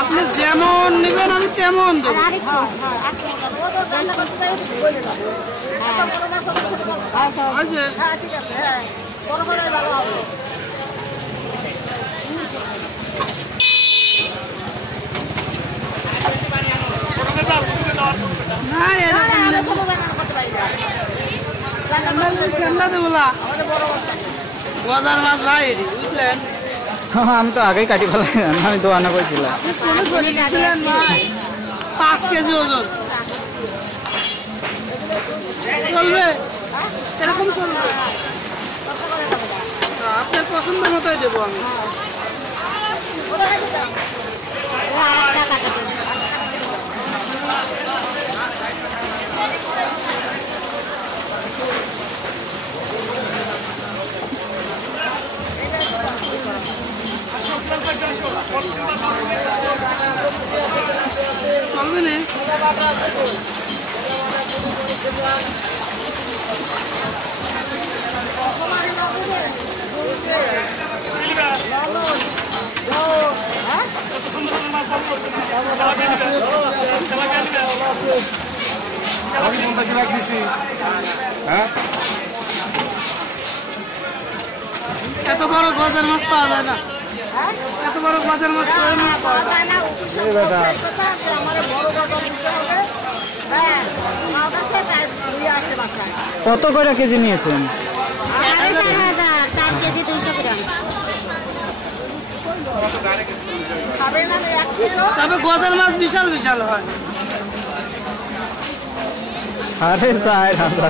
আপনি যেমন নেবেন আমি তেমন দেবো। গজার মাছ ভাই বুঝলেন, আমি তো আগেই কাটি ফেলাই, আমি তো আনা করেছিলাম 5 কেজি ওজন চলবে, এরকম চলবে, আপনার পছন্দ মতোই দেবো আমি। চলবে না এত বড় গজার মাছ পাওয়া যায় না, এত বড় গজার মাছ পাওয়া যায় না। কত করে কেজি নিয়েছেন? 4 কেজি 200 গ্রাম। তবে গজার মাছ বিশাল বিশাল হয়। 4,500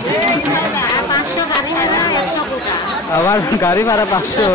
500 গাড়ি ভাড়া 100 টাকা। আবার গাড়ি ভাড়া 500।